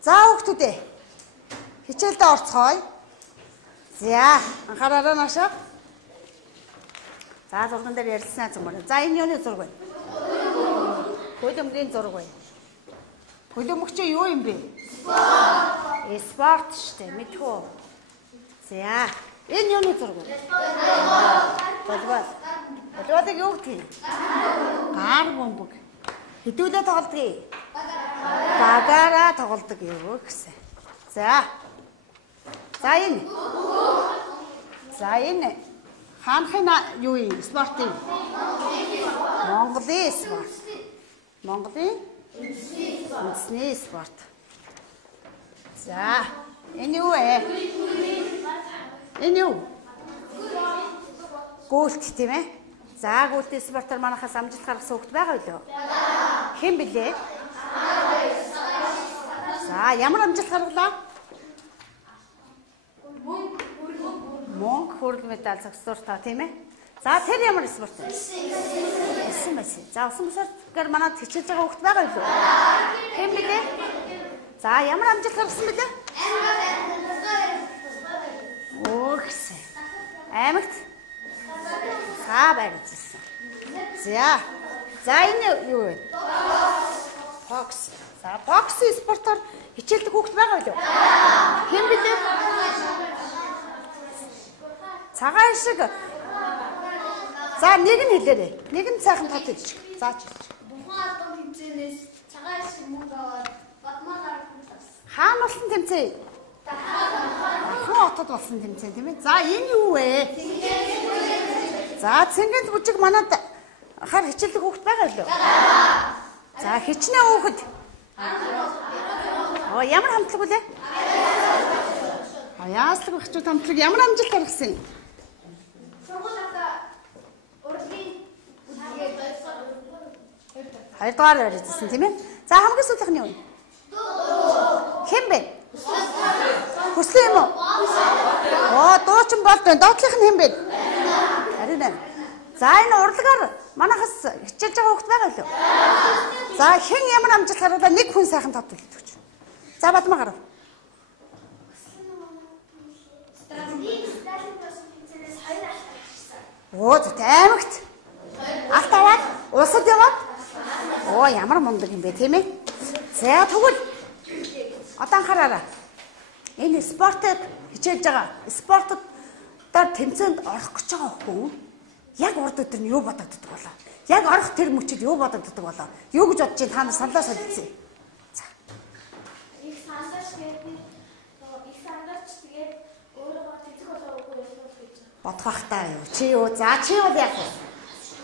За хүүхдүүд ээ. Хичээлдээ орцгоё. За, анхаараарай наашаа. За, зурган дээр ярилцсан юм. За, энэ юуны зураг вэ? Хөлөмрийн зураг вэ? Хөлөмөгч юу юм бэ? Спорт. Спорт шүү дээ, мэдхүү үү? За, энэ юуны зураг вэ? Волейбол. Волейболыг юу гэдэг юм? Гар бөмбөг. Хэдүүлээ тоглодгийг? Багаараа тоглодог юу гэсэн. За. За энэ. За энэ. Хаанхын юу юм? Спорт юм. Монголын спорт. Монголын үндэсний спорт. За. Энэ юу вэ? Энэ юу? Гүйлт тийм ээ. За гүйлтийн спортоор манайхаас амжилт гаргасан хүүхэд байгаа юу? Хэн блэ? За ямар амжилт гаргалаа? Мөнгө хүрэл медаль зогсоортой тийм ээ. За тэр ямар спорт вэ? Эсэн байсан. За усан спортоор манайд хичээж байгаа хүүхэд байгаа юу? Хэн блэ? За ямар амжилт гаргасан блэ? Өөхсөн. Аймагт цаа барьжсэн. За энэ юу вэ? Бокс. За боксын спортоор хичээлдэг хүүхэд байгаа юу? Хэн блэ? Цагаан шиг. За нэг нь хэлээрэй. Нэг нь сайхан тод хэлчих. Заач. Бүхэн албан тэмцээнээс цагаан шиг мөнгө аваад бадмаа гаргасан. Хаана болсон тэмцээн? Хөө отод болсон тэмцээн тийм ээ. За энэ юу вэ? За цэнгэнд бүжиг манад хар хичээлдэг хүүхэд байгаа юу? За хичнээн хүүхэд. Ямар хамтлаг үлээ? Яаслаг багчууд хамтлаг ямар амжилт гаргасан юм? Хайрдугаар барьжсэн тийм ээ. За хамгийн сүүлийнх нь юу вэ? Хэн бэ? Хүслээ юм уу? Дуучин болдоо. Доотлих нь хэн бэ? Харин ээ. За энэ урлагаар манайхаас хичээж байгаа хүүхэд байгаа юу? За хэн ямар амжилт гаргалаа нэг хүн сайхан тод төлөвлөж. За бадмаа гарав. Зөт аймагт алт аваад улсад яваад ямар мундаг юм бэ тийм ээ. За тэгвэл одоо анхаараарай. Энэ спортод хичээж байгаа. Спортод тэмцээнд орох гэж байгаа хүн яг урд өдөр нь юу бодогддог болоо? Яг орох тэр мөчид юу бодогддог болоо? Юу гэж бодож чинь та нар саналаа солилцсон. За. Их саналч гэдэг их саналч тэгээд өөрөө тэтг болоогүй болох гэж бодох бах таа юу? Чи юу? За чи бол яг вэ?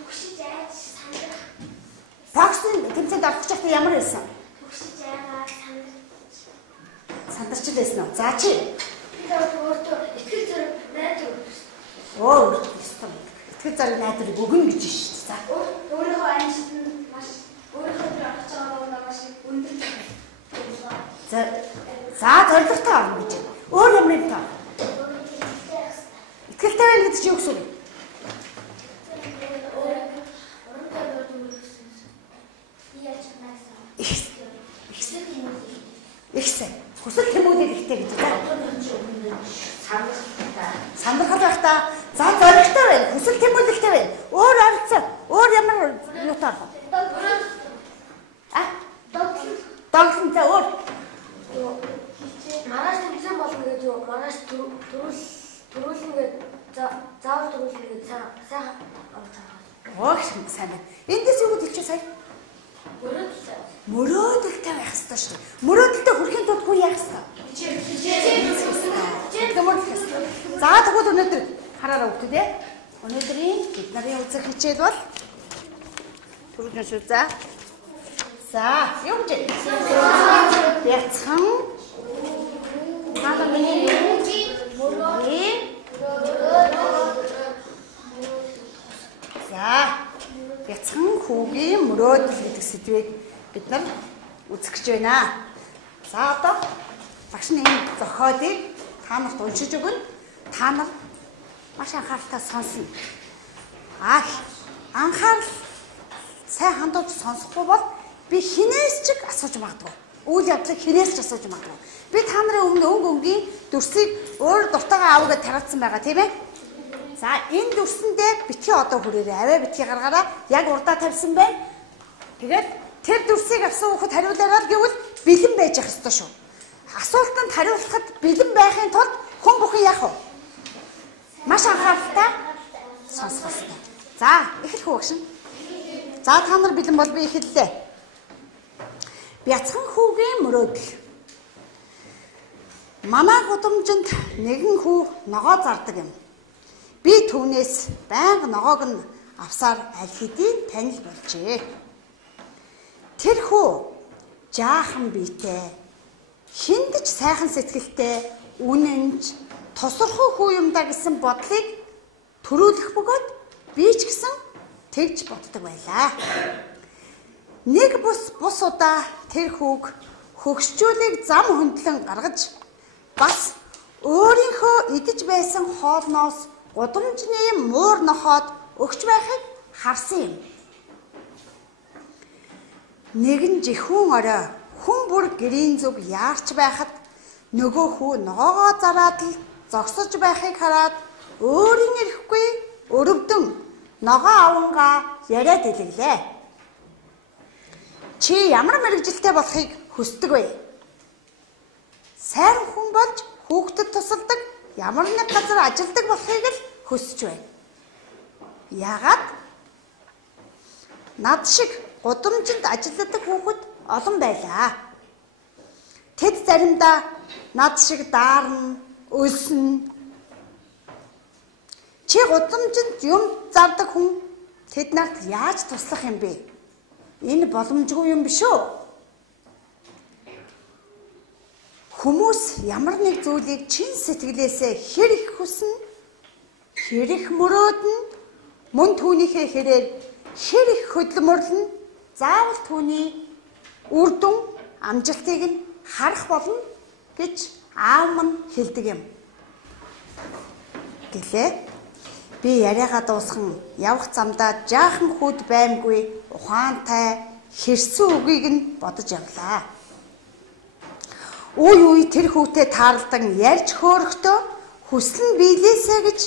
Хүчиж айж санал. Боксын тэмцээнд орох гэж байхдаа ямар байсан? Хүчиж айгаа санал. Сандарч байсан уу? За чи. Өөртөө итгэл зэрэг найдвар. Итгэл зэрэг найдварыг өгнө гэж шүү дээ. За. Өөрийнхөө амжилт нь маш өөрийнхөө гаргаж байгаа маш өндөр. За зорилготой орно гэж. Өөр юм нэг таа. Итгэлтэй байх гэдэг чинь юу гэсэн үг вэ? Ихсэн. Хүсэл тэмүүлэл ихтэй гэж байна. Сандрахал байх та. За зоригтой байна. Хүсэл тэмүүлэлтэй байна. Өөр оролцоо. Өөр ямар юутай байна? Донхон за өөр. Маргааш тэмцээн болно гэж юу? Маргааш төрүүлнэ заавал төрүүлнэ гэж сайхан Оош сайн байна. Эндээс юу гэж хэлчихэ сая? Мөрөөдөлтэй байх хэрэгтэй шүү дээ. Мөрөөдөлтэй хүрэхин тулд хүн яах хэрэгтэй? За тэгвэл өнөөдөр хараараа өгдөө дээ. Өнөөдрийн бид нарын үзэх хичээл бол түрүүнээс үү за. За юу гэж бяцхан хаана миний за бяцхан хүүгийн мөрөөдөл гэдэг сэдвийг бид нар үзэх гэж байна. За одоо багш нь энэ зохиолыг та нарт уншиж өгнө. Та нар маш анхааралтай сонсно. Анхаарал сайн хандуулж сонсохгүй бол би хинээс ч асууж магадгүй. Үйл явдлыг хинээс ч асууж магадгүй. Би та нарын өмнө өнгийн дүрсийг өөр дуртайгаа аавгаа тараадсан байгаа тийм ээ. За энэ дүрсэндээ битгий одоо хүрээрээ аваа битгий гаргаараа яг урдаа тавьсан байна. Тэгээд тэр дүрсийг авсан хүүхэд хариулаарай гэвэл бэлэн байж явах ёстой шүү. Асуултанд хариулахад бэлэн байхын тулд хүн бүхэн яах вэ? Маш анхааралтай сонсох ёстой. За эхлэх үү гişин. За та нар бэлэн бол би эхэллээ. Бяцхан хүүгийн мөрөөдөл. Манай гудамжинд нэгэн хүү ногоо зардаг юм. Би түүнээс байнга ногоог нь авсаар аль хэдийн танил болжээ. Тэр хүү жаахан биетэй, хиндэж сайхан сэтгэлтэй, үнэнч, тосорхой хүү юм да гэсэн бодлыг төрүүлэх бөгөөд би ч гэсэн тэгж боддог байлаа. Нэг бус удаа тэр хүүг хөгшчүүлийг зам хөндлөн гаргаж бас өөрийнхөө идэж байсан хоолноос гудамжны муур нохоод өгч байхыг харсан юм. Нэгэн жихүүн орой хүн бүр гэрийн зүг яарч байхад нөгөө хүү ногоогоо зараад л зогсож байхыг хараад өөрийн ирэхгүй өрөвдөн ногоо авангаа яриад илгэлээ. Чи ямар мэрэгжилтэй болохыг хүсдэг вэ? Сайн хүн болж хүүхдэд тусалдаг ямар нэг газар ажилдаг болохыг л хүсэж байна. Яагаад? Над шиг гудамжинд ажилладаг хүүхэд олон байлаа. Тэд заримдаа над шиг даарна, өлснө. Чи гудамжинд юм зардаг хүн тэд нарт яаж туслах юм бэ? Энэ боломжгүй юм биш үү? Хүмүүс ямар нэг зүйлийг чин сэтгэлээсээ хэр их хүснэ, хэр их мөрөөднө, мөн түүнийхээ хэрээр хэр их хөдөлмөрлөн заавал түүний үр дүн амжилтыг нь харах болно гэж аав минь хэлдэг юм. Гэлээ би яриагаа дуусган явах замдаа жаахан хүүд баймгүй ухаантай хэрсэн үгийг нь бодож явлаа. Үе тэр хүүтэй тааралдан ярьж хөөрөхдөө хүсэл нь биелээсэ гэж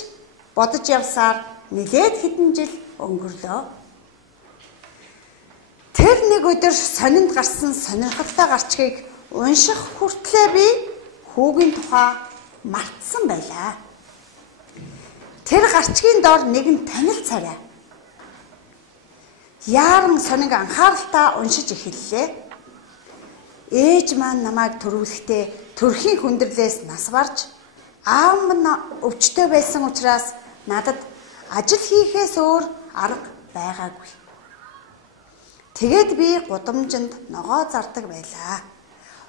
бодож явсаар нэлээд хэдэн жил өнгөрлөө. Тэр нэг өдөр сонинд гарсан сонирхолтой гарчгийг унших хүртлээр би хүүгийн тухай мартсан байлаа. Тэр гарчгийн дор нэгэн танил царай. Яаран сонинг анхааралтай уншиж эхэллээ. Ээж маань намайг төрүүлэхдээ төрхийн хүндрэлээс нас барж аав минь өвчтөй байсан учраас надад ажил хийхээс өөр арга байгаагүй. Тэгээд би гудамжинд ногоо зардаг байлаа.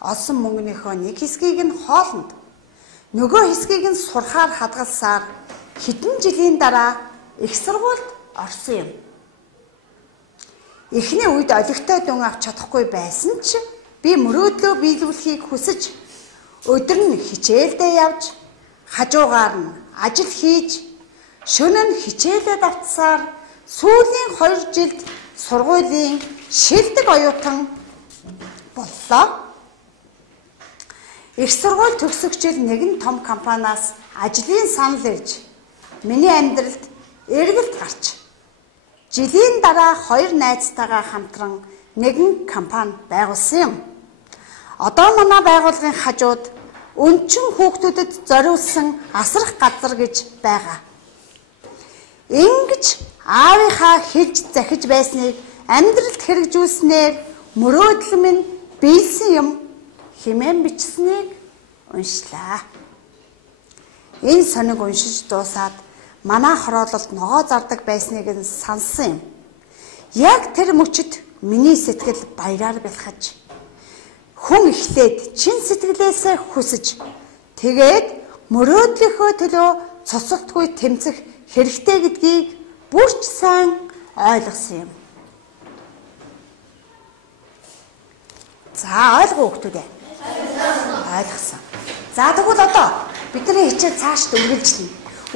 Олсон мөнгөнийхөө нэг хэсгийг нь хоолнд, нөгөө хэсгийг нь сурхаар хадгалсаар хэдэн жилийн дараа их сургуульд орсон юм. Эхний үед олигтой дүн авч чадахгүй байсан ч би мөрөөдлөө биелүүлэхийг хүсэж өдөр нь хичээлдээ явж, хажуугаар нь ажил хийж, шөнө нь хичээлээ давтсаар сүүлийн 2 жилд сургуулийн шилдэг оюутан боллоо. Их сургууль төгсөгчл нэгэн том компаниас ажлын санал ирж миний амьдралд эргэлт гарч жилийн дараа 2 найзтайгаа хамтран нэгэн компани байгуулсан юм. Одоо манай байгууллагын хажууд өнчин хүүхдүүдэд зориулсан асрах газар гэж байгаа. Ингэж аавынхаа хэлж захиж байсныг амьдралд хэрэгжүүлснээр мөрөөдөл минь биелсэн юм хэмээн бичсэнийг уншлаа. Энэ сониг уншиж дуусаад манай хороололд ногоо зардаг байсныг нь сансан юм. Яг тэр мөчөд миний сэтгэл баяраар бэлхэж хүн эхлээд чин сэтгэлээсээ хүсэж тэгээд мөрөөдлийнхөө төлөө цоцолтгүй тэмцэх хэрэгтэй гэдгийг бүрч сайн ойлгосон юм. За ойлгоо хүүхдүүдээ. Ойлгосон. За тэгвэл одоо бидний хичээл цаашд үргэлжлэнэ.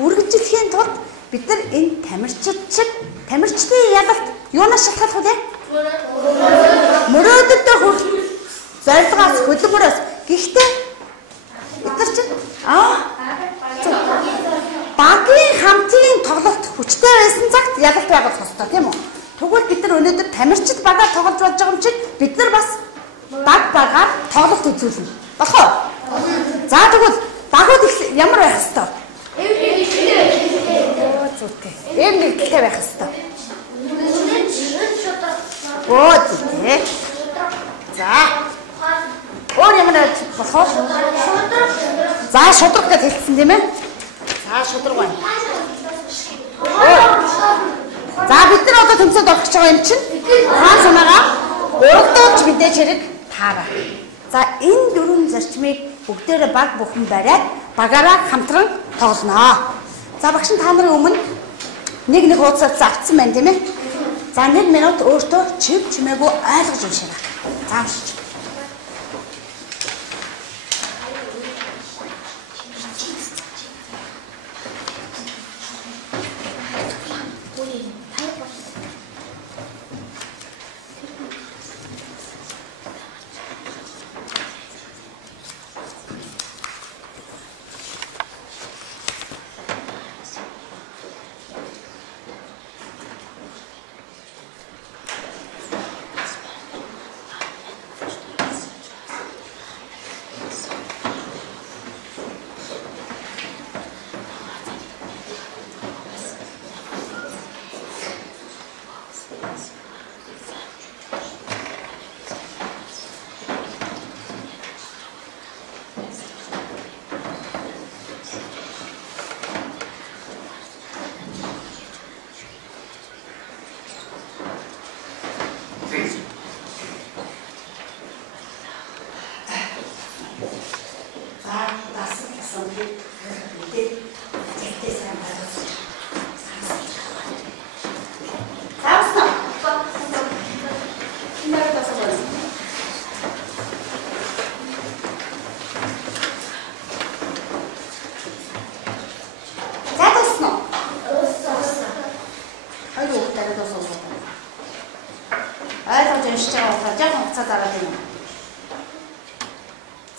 Үргэлжлэхийн тулд бид нар энэ тамирчдын ялалт юунаас шалтгаалах вэ? Мөрөөдөлдөө зорилгоос хөдөлмөрөөс гэхдээ эдгээр чинь багийн хамтын тоглолт хүчтэй байсан цагт ялалт байгуулах ёстой тийм үү? Тэгвэл бид нар өнөөдөр тамирчид багаар тоглож болж байгаа юм чинь бид нар бас багаар тоглолт үзүүлнэ. Болох уу? За тэгвэл багууд ямар байх ёстой? Зүгтэй. Эм нэгтэй байх ёстой. Зүгтэй. За. Өөр ямар болох вэ? За шудраг гэж хэлсэн тийм ээ? За шудраг байна. За бид нар одоо тэмцээд орох гэж байгаа юм чинь хаан санаагаа уралдуулж мэдээж хэрэг таараа. За энэ дөрвөн зарчмыг бүгдээрээ баг бүхэн бариад багаараа хамтран тоглоно. За багш та нарын өмнө нэг хуудас авцсан байна тийм ээ? За 1 минут өөртөө чив чимээгүй ойлгож уншаарай. За уншиж.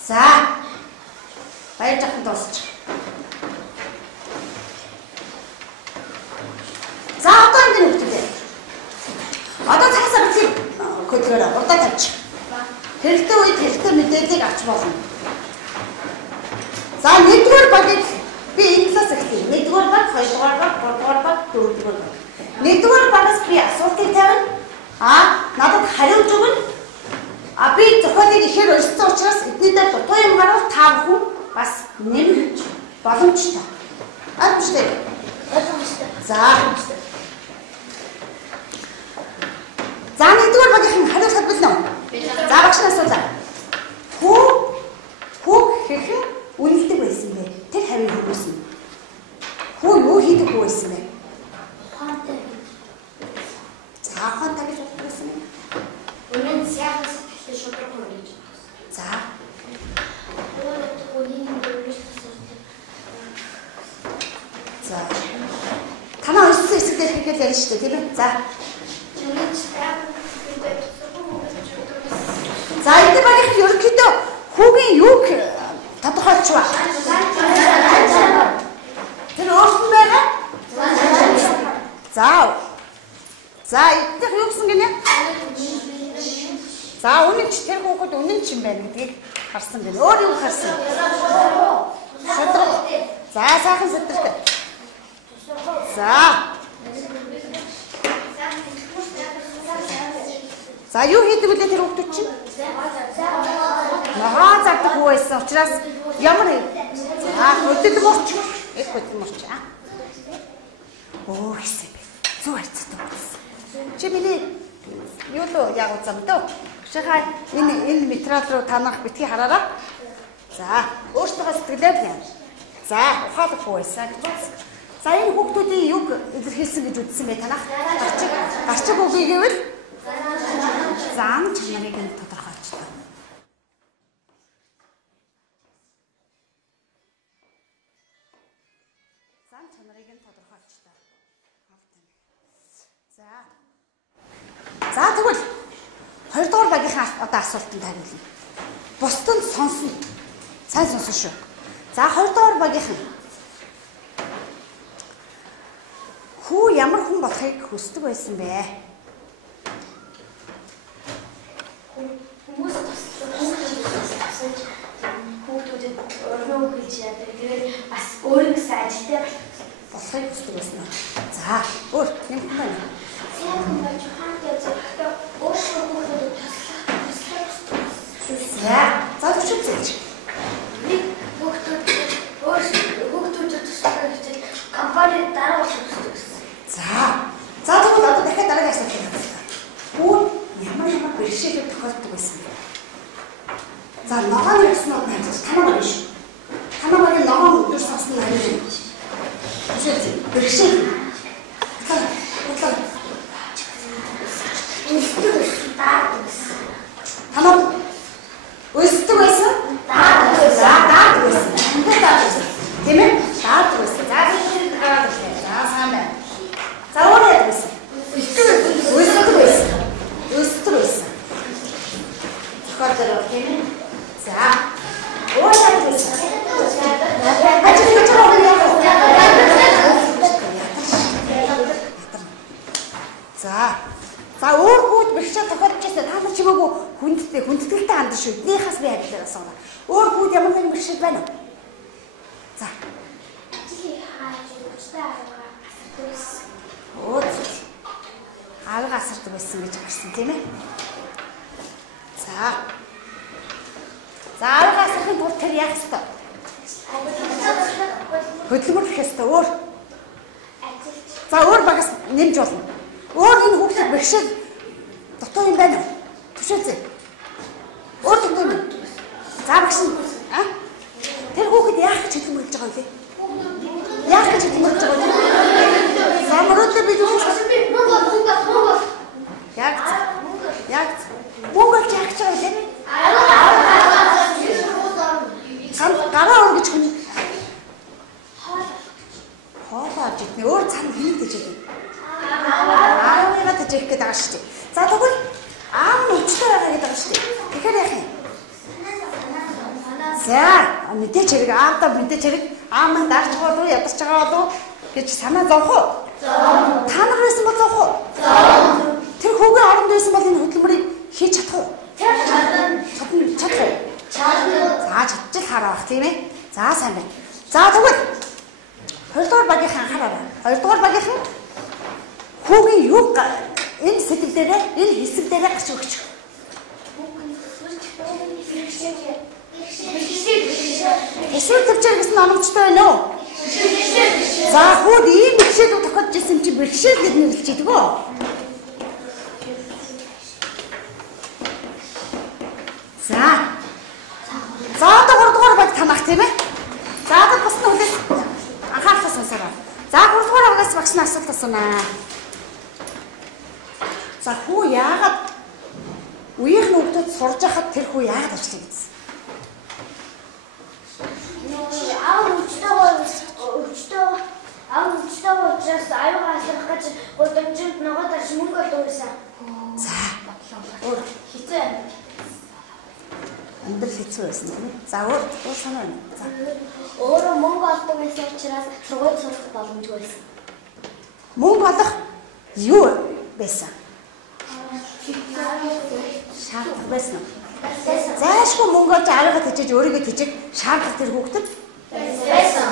За. Баяр жахан дуусч. За одоо энэ хөвгтөө. Одоо цаасаа битгий хөдөлгөөрөө урдаа тавьчих. Хэрэгтэй үед хэрэгтэй мэдээллийг авч болно. За 1-р багийг би энэ талаас эхлэе. 1-р баг, 2-р баг, 3-р баг, 4-р баг. 1-р багаас би асуултыг тавина. Надад хариулж өгнө. Би зохиолыг ихээр өрссөн учраас эдний дээр дутуу юм гарвал та бүхэн бас нэмж боломжтой. Ойлгомжтой. За. За 1-р багийн хариулахад билнэ үү? За багш нас асуулаа. Хүүг хэрхэн үнэлдэг байсан бэ? Тэр хавийг хөвгөөсөн. Хүү юу хийдэг байсан бэ? Ухаантай. За ухаантай гэж бодсон юм. Үнэн сайхан сэтгэлтэй шудраг хөргөж. За. За. Танаа өссөн хэсэгдэр хийхэд ярина шүү дээ, тийм ээ? За. За энэ багийнх ерөнхийдөө хүүгийн юуг тодорхойлчихва. Тэр өөртөө байгаа? За. За эдгээр юу гэсэн гинэ? За үнэн ч тэр хүүхэд үнэн ч юм байна гэдгийг харсан байна. Өөр юу харсан? Шудраг. За сайхан сэдвэртэй. За. За юу хийдэг вэ тэр хүүхдүүд чинь? Ногоо зардаг хүү байсан учраас ямар за хөдөлмөрч их хөдөлмөрч гэсэн бэ? Зүг харцтай болсон. Чи миний юу л яг зам дөө. Шихаа энэ материал руу танах битгий хараараа. За өөртөө сэтгэлээр яа. За ухаалаг хүү байсан гэж байна. За энэ хүүхдүүдийн юг илэрхийлсэн гэж үзсэн бай танах. Гарчиг үгүй гэвэл зам чанарыг нь тодорхойлчихлоо. Зам чанарыг нь тодорхойлчихлоо. За тэгвэл 2 дугаар багийнхаа одоо асуултанд хариулна. Бусдад сонсно. Сайн сонсон шүү. За 2 дугаар багийнхан. Хүү ямар хүн болохыг хүсдэг байсан бэ? Хүмүүс тусалж хүүхдүүдэд өрнөө хийж яадаг. Тэгээд бас өөрийнхөө ажилтай болохыг хүсдэг байсан уу? За, өөр юм байна. сайн хүн байж хаант явдаг. Өөрийнхөө хүүхдүүдэд туслах. За, зүгч. Нэг хүүхдүүдэд туслах гэж компани дараач хүсдэг. За тэгвэл одоо дахиад дараагийн асуулт байна. Хүү ямар бэрхшээлүүд тохиолддог байсан бэ? За ногоон яснууд хайж танаа биш. Танаагийн ногоон өдөр сасны хайж. Үшээ бэрхшээл. Танаа өсдөг байсан? Даадаг байсан. Тийм ээ? Даадаг байсан. За тийм гараад ирлээ. За сайн байна. За өөрөө яд байсан. Өсдөг байсан. Тохиолдол тийм ээ? За. Өөрөө яд байсан. За өөр хүүд бэрхшээл тохиолдож байсан. Та нар чимээгүй хүндэтгэлтэй хандсан шүү. Эднийхээс би хариултаа асууна. Өөр хүүд ямар нэгэн бэрхшээл байна уу? За. Ажлыг хааж өгчтэй аваа асуулт. Аавыг асардаг байсан гэж гарсан тийм ээ. За аавыг асарахын тулд тэр яах ёстой? Хөдөлмөрлөх ёстой. Өөр. За өөр багаас нэмж болно. Өөр энэ хүүхдийн бэрхшээл дутуу юм байна уу? Түшээзээ. Өөр дутуу юм. За багш нь тэр хүүхэд яах гэж хөдөлмөрлөж байгаа юм бэ? Яах гэж хөдөлмөрлөж байгаа юм бэ? Самруудаа бид Яг Монгол яах гэж байгаа юм бэ? Гараа өргөж хүн хоолоо авч идэх. Өөр цаана хийнэ гэж хэлээ. Аавыгаа тажих гэдэг байгаа шүү дээ. За тэгвэл аав нь өчтөр байгаа гэдэг байгаа шүү дээ. Тэгэхээр яах юм? За мэдээч хэрэг аавдаа мэдээч хэрэг аав маань дарж байгаа болов ядарч байгаа болов гэж санаа зовх уу? Зов. Та нар байсан бол зовх уу? Зов. Тэр хүүгийн оронд байсан бол энэ хөдөлмөрийг хийж чадах уу? Чадах уу? За чадчих хараа бах тийм ээ. За сайн байна. За тэгвэл 2 дугаар багийнхан анхаараа. 2 дугаар багийнхан хүүгийн юу энэ сэтэл дээрээ энэ хэсэг дээрээ гарч өгч. Эсвэл төвчээр гэсэн оновчтой байна уу? За хүүд ийм бэрхшээлүүд тохиолдож ирсэн чи бэрхшээл гэж нэрлэж идэг үү? За одоо 3 дугаар баг танах тийм ээ. За одоо бас нь үлээх анхаарал сонсороо. За 3 дугаар багаас багш нь асуулт асуунаа. За хүү яагаад үеийнх нь хүүхдүүд сурж байхад тэр хүү яагаад ажлыг хийсэн? Аав учраас аюугаа асрах гэж гудамжинд ногоо тарж мөнгө олдсон. За өөр хитэ амьдрал хэцүү байсан тийм ээ. За өөр санаа байна. За өөрөө мөнгө олдог байсан учраас сургууль сурах боломжгүй байсан. Мөнгө олох юу байсан? Шаардлага байсан. Заашгүй мөнгө олж аваагаа тэжээж өөрийгөө тэжээх шаардлага тэр хүүхдэд байсан.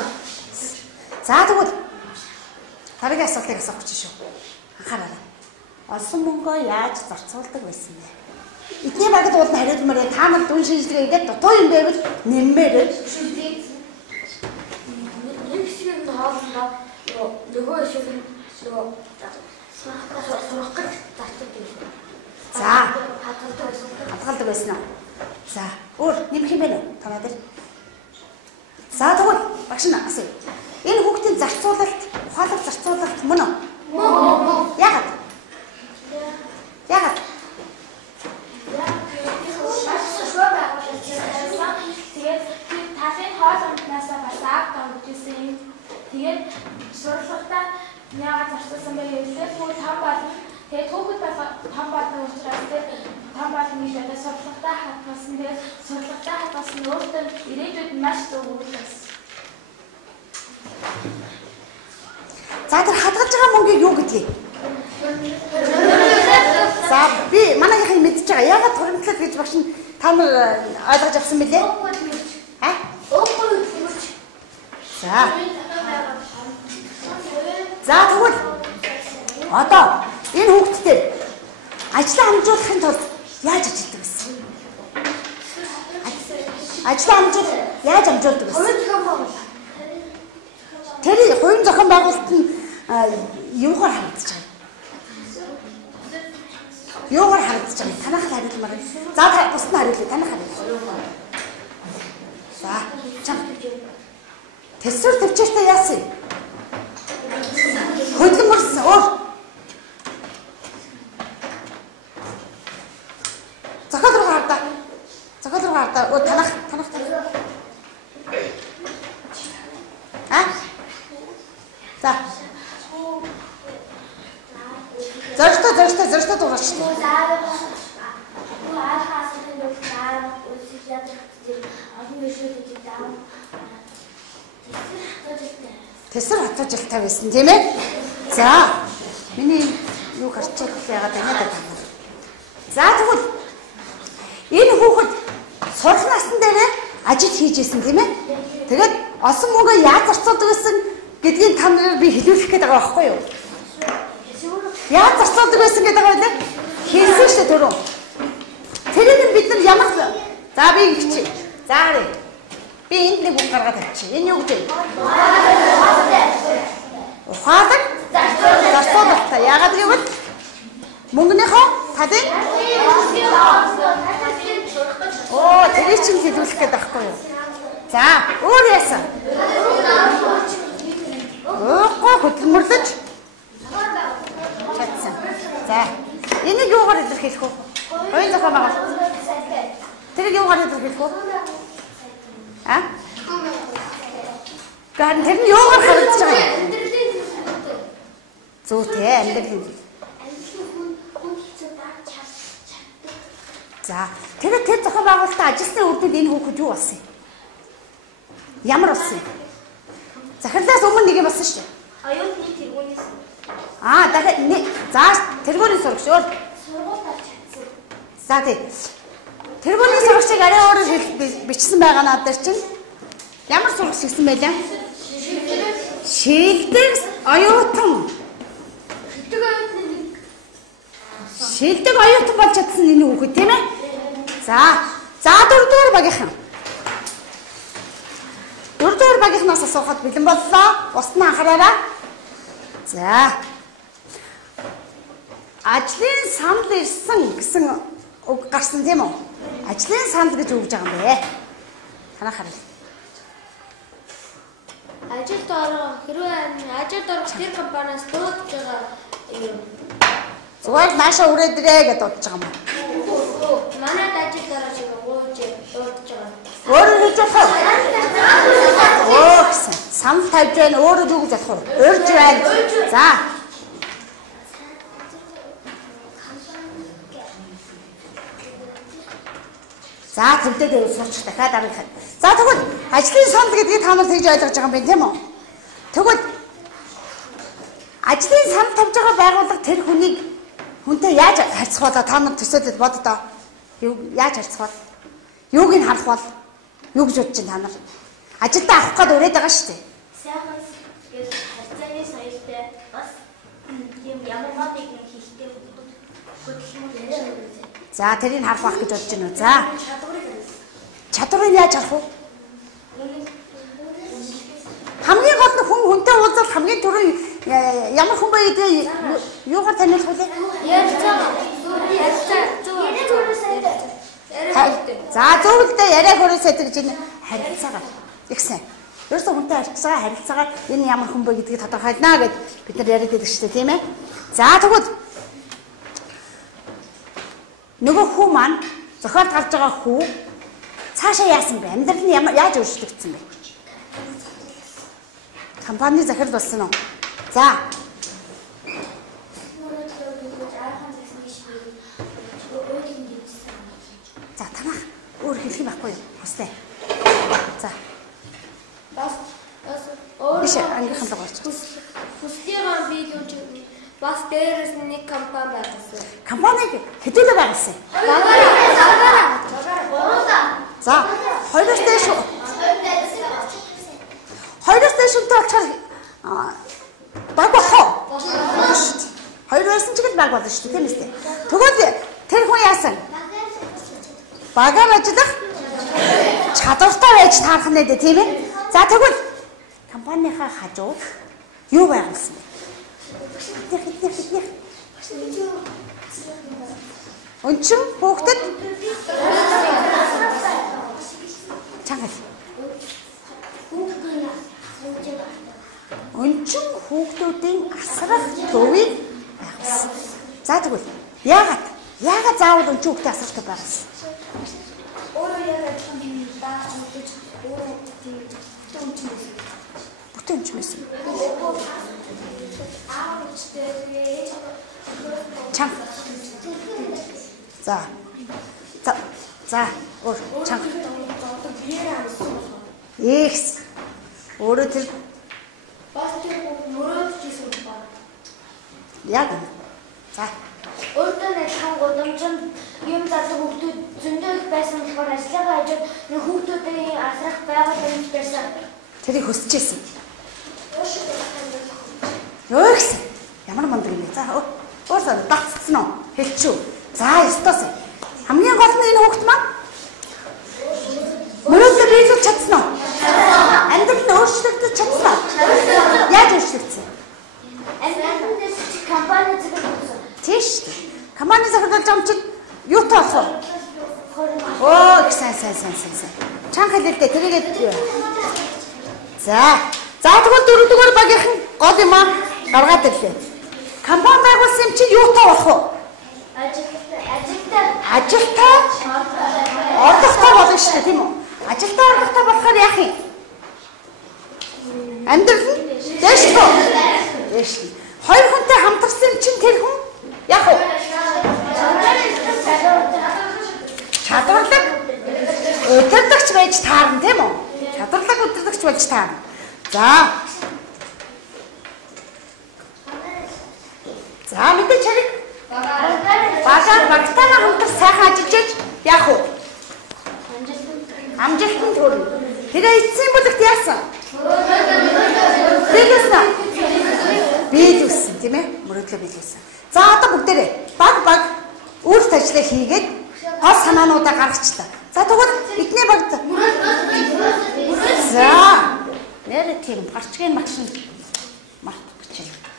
За тэгвэл дараагийн асуултыг асуух гэж шүү. Анхаараарай. Олсон мөнгөө яаж зарцуулдаг байсан бэ? Эдний багт бол хариулмаар яг та нар дүн шинжилгээ ингээд дутуу юм байвал нэммээр. Нэг хэсгийн хоолндоо нөгөө хэсэг нь сурах гэж зарцуулдаг байсан. За хадгалдаг байсан уу? За өөр нэмэх юм байна уу? Танаа дээр. За тэгвэл багш нь асууя. Энэ хүүхдийн зарцуулалт, ухаалаг зарцуулалт мөн үү? Мөн. Яагаад? Тэгээд талын хоол унднасаа бас аав тавьжсэн. Тэгээд сурлагатаа яагаад зарцуулсан бэ гэвэл хүүхэд том болно. Тэгээд хүүхэд том болно учраас Та баалын нэг одоо сурлагатай хатгасан. Тэгээд сурлагатай хатгасан өөртөө ирээдүйд маш зөвлөс. За тэр хадгалж байгаа мөнгийг юу гэдгийг? За би манайхын мэдчихэж байгаа. Ягаад хуримтлал гэж багш нь та нар ойлгож авсан бэлээ? А? За тэгвэл одоо энэ хүүхдтэй ажлаа амжуулахын тулд яаж ажилладаг вэ? Ажлаа яаж амжуулдаг вэ? Тэр хувийн зохион байгуулалт нь юугаар харагдаж байгаа? Юугаар харагдаж байгаа? Танах хариулмаар. За та бусд нь хариулъя. Танах хариул. За чам. Тэсвэр төвчээртэй яасан? Хөдөлмөрсөн өөр. Зохиол руу хардаа. Оо танах. А? За. Зорьтой дуурайч. Тэсвэр хатаж жилтэй байсан тийм ээ? За. Миний юу харчаад байгаад байна даа. За тэгвэл энэ хүүхэд сурах насн дээр ажил хийж исэн тийм ээ? Тэгээд олсон мөнгөө яаж зарцуулдаг байсан гэдгийг та нараар би хэлүүлэх гээд байгаа байхгүй юу? Яаж зарцуулдаг байсан гэдэг байгаа байлаа? Хэлсэн шүү дээ түрүү. Тэрийг бид нар ямар за би ингэчих. За гарыг. Би энд нэг үг гаргаад тавьчих. Энэ юу гэж вэ? Ухаадаг? Зарцуулалтаа. Яагаад гэвэл мөнгөнийхөө талын оо тэрийг чинь хэлүүлэх гээд байхгүй юу? За өөр яасан? Өөхгүй хөдөлмөрлөж чадсан. За энийг юугаар илэрхийлэх вэ? Хоёрын зохион байгуулалт. Тэрийг юугаар илэрхийлэх вэ? А? Ган тэр нь юугаар харагдаж байгаа юм? Зүйтэй амьдрал. За тэгээд тэр зохион байгуулалтад ажилласны үр дүнд энэ хүүхэд юу болсон юм? Ямар болсон юм? Захирлаас өмнө нэг юм болсон шүү дээ. Оюутны тэргүүнээс. Аа дахиад за тэргүүний сурагч өөр. За тий. Тэргүүний сурагчийг арай өөрөөр бичсэн байгаа надад чинь ямар сурагч гэсэн байлаа? Шилдэг оюутан. Шилдэг оюутан болж чадсан энэ хүүхэд тийм ээ? За 4-р багийнхан. 4-р багийнхнаас асуухад бэлэн боллоо. Ус нь анхаараарай. За. Ажлын санал ирсэн гэсэн үг гарсан тийм үү? Ажлын санал гэж өгж байгаа юм бэ? Танаа харъя. Ажилд хэрвээ ажилд орох тэр компаниас дуудаж байгаа юм. Зүгээр наашаа үрээдрээ гэж дуудаж байгаа юм. Манайд ажилд орох шиг гооч дуудаж байгаа. Өөрөө хийж болох уу? Оо гэсэн. Санал тавьж байна. Өөрөө юу гэж болох вэ? Урьж байна. За. За тэмдээд суучих дахиад аргах. За тэгвэл ажлын санал гэдгийг та нар тэгж ойлгож байгаа юм байна тийм үү? Тэгвэл ажлын санал тавьж байгаа байгууллага тэр хүнийг хүнтэй яаж харьцах вэ? Та нар төсөөлөд боддоо. Яаж харьцах вэ? Юуг нь харах бол? Юу гэж бодож байна та нар? Ажилдаа авах гээд өрөөд байгаа шүү дээ. Сайхан гэж харьцааны соёлтой бас юм ямар нэг хийхтэй хөдөлмөр. За тэрийг харах байх гэж бодож байна уу? За. Чадварыг яаж харах вэ? Хамгийн гол нь хүнтэй уулзах хамгийн түрүү ямар хүн бэ гэдэг юугаар таниулах вэ? За зөвлөдөө яриа хөрөөсэй гэж энэ харилцаагаар ихсэн. Ерөөсөө хүнтэй харилцаагаар энэ ямар хүн бэ гэдгийг тодорхойлно гэд бид нар яриад байдаг шүү дээ тийм ээ. За тэгвэл нөгөө хүү маань зохиолд гарч байгаа хүү цаашаа яасан бэ? Амьдрал нь яаж өөрчлөгдсөн бэ? Компани захирал болсон уу? За. хэлэх юм байхгүй юу? Хостой. За. Бас Биш ангийнхан л гарч. Хүслийн биелүүлж бас дээрээс нэг компани байгуулсан. Компаниг хэдүүлээ байгуулсан. За, хоёроос дэш үнэтэй болчихоор баг болох уу? Хоёроос нь ч их баг болно шүү дээ, тийм ээ. Тэгвэл тэр хүн яасан? Багаар ажиллах чадвартай байж таарах нэ дээ, тийм ээ. За тэгвэл компанийнхаа хажууд юу байгуулсан бэ? Өнчин хүүхдэд чанга. Өнчин хүүхдүүдийн асрах төвийг байгуулсан. За тэгвэл яагаад заавал өнчин хүүхдээ асрах төв байгуулсан? Өөрөө яагаад тийм дааж өгч өөрөө тийм өнчин байсан. Бүтэн өнчин байсан. Чанга. За, чанга. Ихс. Өөрөө тэр бас тэр мөрөөд хийсэн байна. Яг. За. Өөртөө нэг хан гудамжинд юм залуу хүүхдүүд зөндөө их байсан болохоор ажлаагаа хажууд нэг хүүхдүүдийн асрах байгууллагч байсан. Тэрийг хүсчихсэн. Ёохс. Ямар мундаг юм бэ? За, өөрсдөө датцсан уу? Хэлчихв. За, ёстоос. Хамгийн гол нь энэ хүүхд маань мөрөөдөө биелүүлж чадсан уу? Амьдрал нь өөрчлөгдөж чадсан уу? Яаж өөрчлөгдсөн? Амьдралд компани зөвлөсөн. Тийш. Компани захирлуулж байгаа юм чинь юутай болох вэ? Оо, сайн. Чанга хэлээ тэрийгээд. За тэгвэл дөрөвдүгээр багийнхан гол юм аа гаргаад ирлээ. Компани байгуулсан юм чинь юутай болох вэ? Ажилтай ордохтой болно шүү дээ, тийм үү? Ажилтай ордохтой болохоор яах юм? Амьдрал нь дэшгүй. Хоёр хүнтэй хамтарсан юм чинь тэр хүн яах вэ? Чадварлаг удирдагч байж таарна, тийм үү? Чадварлаг удирдагч байж таарна. За мэдээ чариг багтаага хамтар сайхан ажиллаж яах вэ? Амжилтанд хүрнэ. Тэгээ эцсийн бүлэгт яасан? Биелүүлсэн, тийм ээ? Мөрөөдлөө биелүүлсэн. За одоо бүгдээрээ баг өөрт ажлаа хийгээд гол санаануудаа гаргачлаа. За тэгвэл эдний багт за нэр тийм гарчгийн багш нь мартах гэж байна.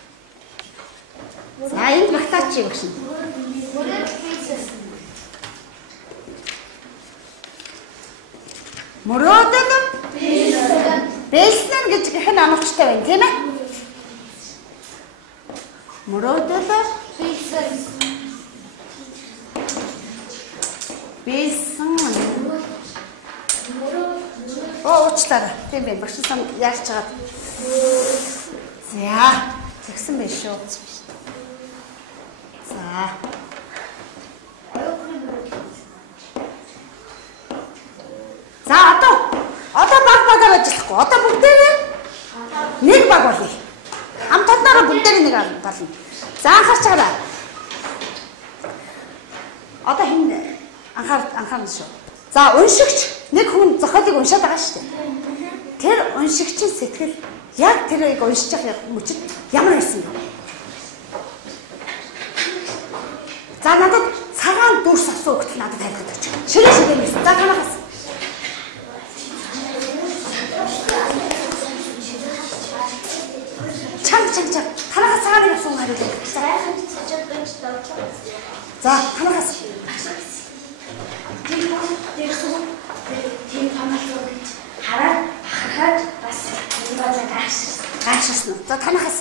За энэ багтаач юм шин. Мөрөөдөл биелсэн гэж хэн амлчтай байна, тийм ээ? Мөрөөдөл биелсэн. Уучлаарай. Тийм байх. Багш сан яаж чагаад. За, тэгсэн байх шүү. За. За одоо баг ажиллахгүй. Одоо бүгдээрээ нэг баг болъё. Хамт олноороо бүгдээрээ нэг болно. За анхаарч байгаарай. Одоо хэн анхаарна шүү. За уншигч нэг хүн зохиолыг уншаад байгаа шүү дээ. Тэр уншигчийн сэтгэл яг тэрийг уншиж байгаа мөчид ямар байсан бэ? За надад цагаан дүрс асуу гэтэл надад хайрлаад очив. Ширээ байсан. За танаас. Чам. Танаас цагаан асуу хариулъя. За танаас. Тийм хамаалал хараад бас энэ гайшсан. За танаас.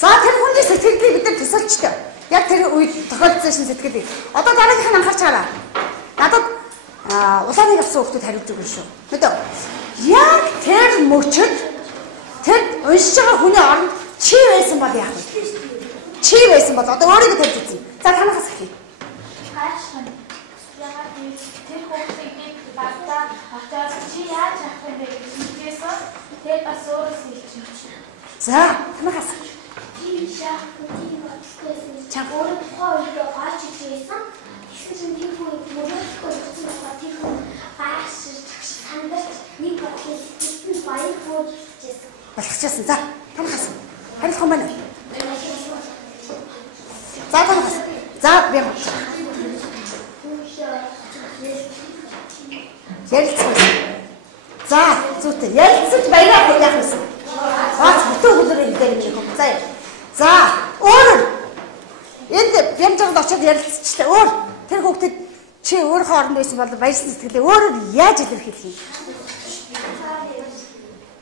За тэр хүний сэтгэлийг бид нар төсөлчтэй. Яг тэр үед тохиолдсон сэтгэлийг. Одоо дараагийнх нь анхаарч байгаарай. Надад улааныг авсан хүмүүс хариулж өгнө шүү. Мэдээ. Яг тэр Гайхал мөчөд тэр уншиж байгаа хүний оронд чи байсан бол яах вэ? Чи байсан бол одоо өөрийгөө тавьж үзье. За танаас эхлэе. Хайшхан. Ягаад тэр хүмүүсийг багтаа хатаас чи яаж авах юм бэ гэхээс тэр бас өөрөөс хэлчихсэн. За танаас. Тийм шах тийм батлсан. Чаг өөрөө тухайн гарч ирсэн. Эсвэл тийм хүн мөрөдөө өгсөн байгаа тийм хүн гайхаж сандаж нэг батлсан баяр хөөрчихсэн. Болгочихсон. За танаас. Харилцах юм байна. За танаас. За би юм. Ярилцсан. За зүйтэй ярилцаж баяраа яах вэ? Баач бүтэн хөлөөр хэлдэг юм шиг. За өөр энд бямжаад очиод ярилцчихлаа. Өөр тэр хүүхдэд чи өөр хооронд байсан бол баярсан сэтгэлээ өөрөөр яаж илэрхийлэх юм?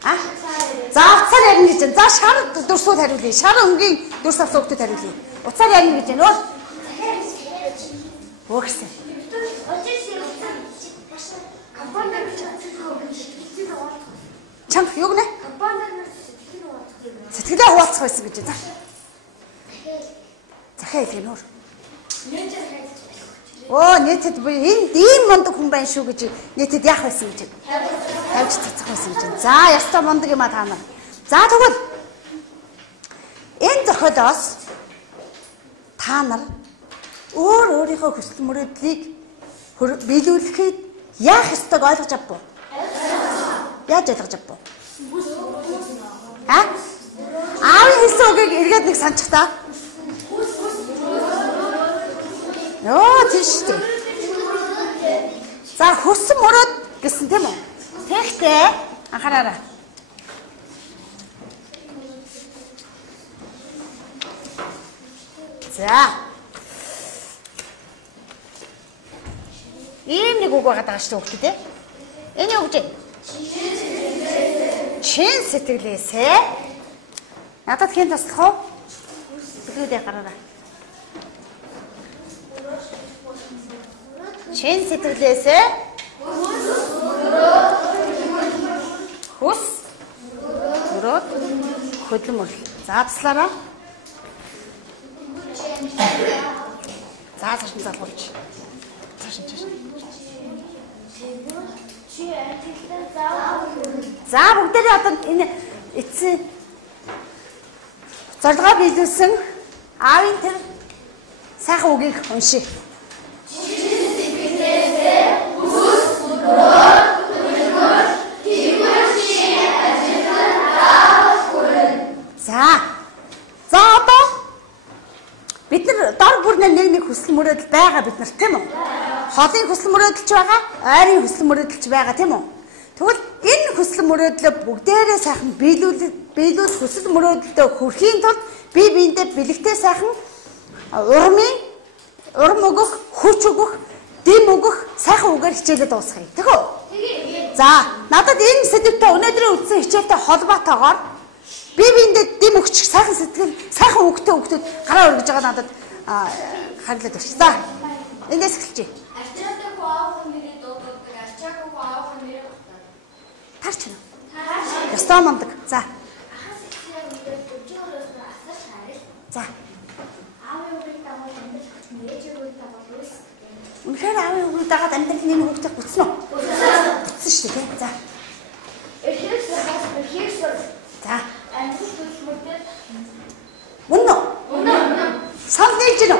А? За уцаар ярина гэж байна. За шар дурсууд хариулъя. Шар өнгийн дурс авсан хүүхдэд хариулъя. Уцаар ярина гэж байна. Өөхсөн. Чанга юу гэнэ? Сэтгэлээ хуваалцах байсан гэж байна. Захаа хэлэх нөр. Оо нийтэд би энд ийм мундаг хүн байна шүү гэж нийтэд яах байсан гэж. Тавьж цацах байсан гэж. За ястаа мундаг юм а та нар. За тэгвэл энэ зохиолоос та нар өөрийнхөө хүсэл мөрөөдлийг биелүүлэхэд яах ёстойг ойлгож авбуу? Яаж ойлгож авбуу? А? Аавын хэлсэн үгийг эргээд нэг санчих та. Йоо тийш үү. За хүссэн мөрөөд гэсэн тийм үү? Тэгтээ анхаараарай. За. Ийм нэг үг байгаа даа шүү дээ. Энэ үг чинь чин сэтгэлээсээ надад хэн туслах вэ? Бүгдээ гараарай. Чин сэтгэлээсээ хүс мөрөөд хөдөлмөр. За таслаараа. За цааш нь залгуулж. Цааш. За бүгдээ одоо энэ эцсийн зорилгоо биелүүлсэн аавын тэр сайхан үгийг уншия. За одоо бид нар дор бүрнээ нэг хүсэл мөрөөдөл байгаа бид нар тийм үү? Холын хүсэл мөрөөдөлч байгаа, ойрын хүсэл мөрөөдөлч байгаа тийм үү? Тэгвэл энэ хүсэл мөрөөдлөө бүгдээрээ сайхан биелүүлэх хүсэл мөрөөдөлтөө хүрэхийн тулд бие биендээ бэлэгтэй сайхан урам өгөх, хүч өгөх, дэм өгөх сайхан үгээр хичээлээ дуусгая. Тэгвэл за надад энэ сэдвтэй өнөөдрийн үдсэн хичээлтэй холбоотойгоор бие биендээ дэм өгчих сайхан сэтгэл, сайхан үгтэй хүүхдүүд гараа өргөж байгаа надад хаглаад байна. За эндээс эхэлчихье. Тарч нь. Ястаа мундаг. За. За. Үнэхээр аавын үгийг дагаад амьдрал нэг хүүхдээ буцсан уу? Буцсан шүү дээ. За. За. Үнэн. Сан нээж гэнэ.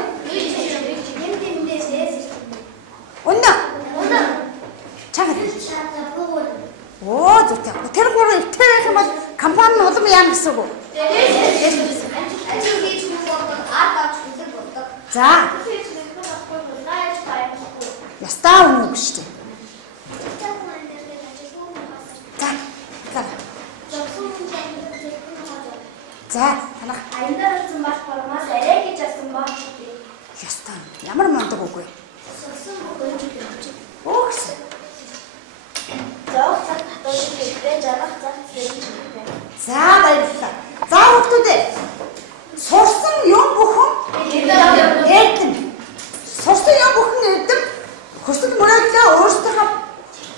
Үнэн. Чагаад. Оо зүгтэй. Тэр гурав өвтөх юм бол компани нь улам яам гэсэн үг үү? За. Ястаа үнэн үг шүү дээ. За, танах. Айндарсан маш бармаас арай гэж асан баа. Ястаа. Ямар мундаг үг вэ? Согсон үг. Өөхс. За баярлалаа. За хүүхдүүдээ сурсан юм бүхэн эрдэм. Сурсан юм бүхэн эрдэм. Хүсэл мөрөөдлөө өөрсдөө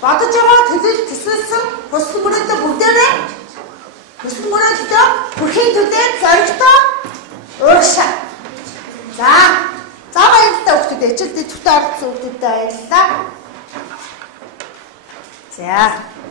бодож байгаа төлөв төсөөлсөн хүсэл мөрөөдлөө бүгдээрээ дэчил дэвтэ орцсон үгтэй байна л да. За.